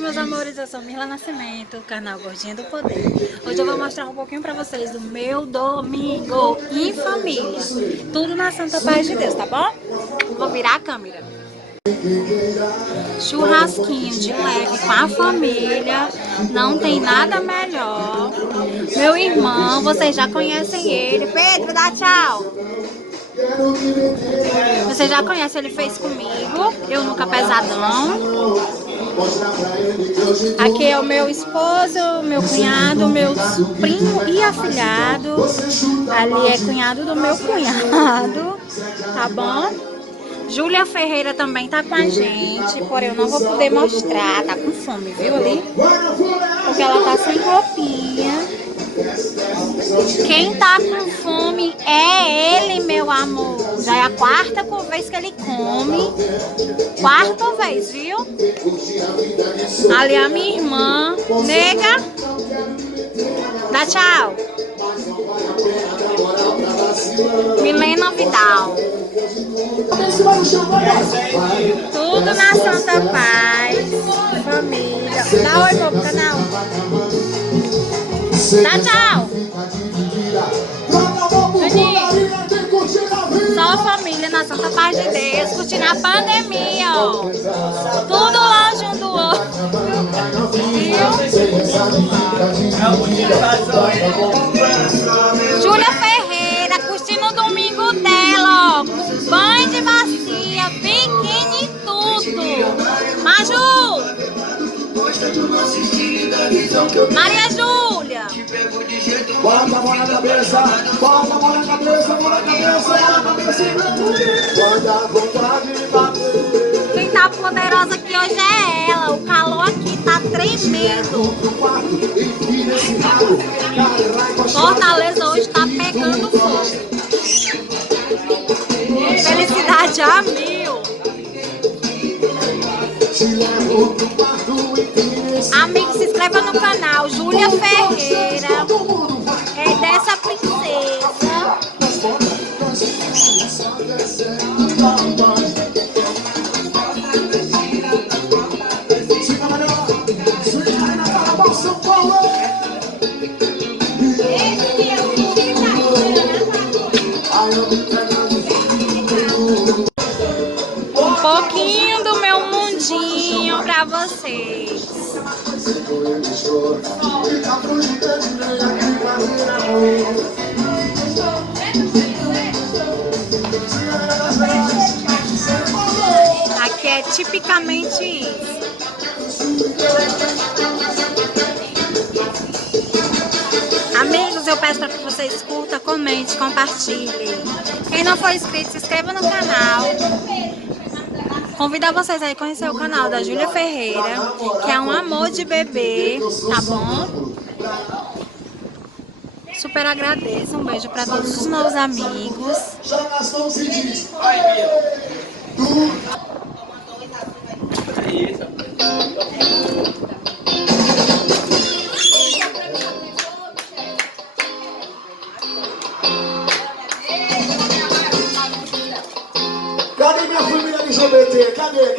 meus amores, eu sou Mirla Nascimento, canal Gordinha do Poder. Hoje eu vou mostrar um pouquinho pra vocês do meu domingo em família. Tudo na santa paz de Deus, tá bom? Vou virar a câmera. Churrasquinho de leve com a família, não tem nada melhor. Meu irmão, vocês já conhecem ele. Pedro, dá tchau! Você já conhece, ele fez comigo, eu nunca pesadão. Aqui é o meu esposo, meu cunhado, meu sobrinho e afilhado. Ali é cunhado do meu cunhado, tá bom? Júlia Ferreira também tá com a gente, porém eu não vou poder mostrar, tá com fome, viu ali? Porque ela tá sem roupinha. Quem tá com fome é ele, meu amor. Já é a quarta vez que ele come. Quarta vez, viu? Ali a minha irmã. Nega. Dá tchau. Milena Vidal. Tudo na santa paz. Família. Dá oi pro canal. Dá tchau. Só a família na santa paz de Deus, curtindo a pandemia, ó. Tudo longe um do outro. Júlia Ferreira, curtindo o domingo dela, ó. Banho de bacia, biquíni e tudo. Maju! Maria Júlia! Bota a mão na cabeça, bota a mão na cabeça, mão na cabeça, manda a vontade de bater. Quem tá poderosa aqui hoje é ela, o calor aqui tá tremendo. Fortaleza hoje tá pegando fogo. Felicidade a mil. Amigo, se inscreva no canal Júlia Ferreira. É dessa princesa. Um pouquinho do meu mundinho pra vocês. Aqui é tipicamente isso. Amigos, eu peço para que vocês curtam, comente, compartilhem. Quem não for inscrito, se inscreva no canal. Convido vocês a conhecer o canal da Júlia Ferreira, que é um amor de bebê, tá bom? Super agradeço, um beijo para todos os meus amigos.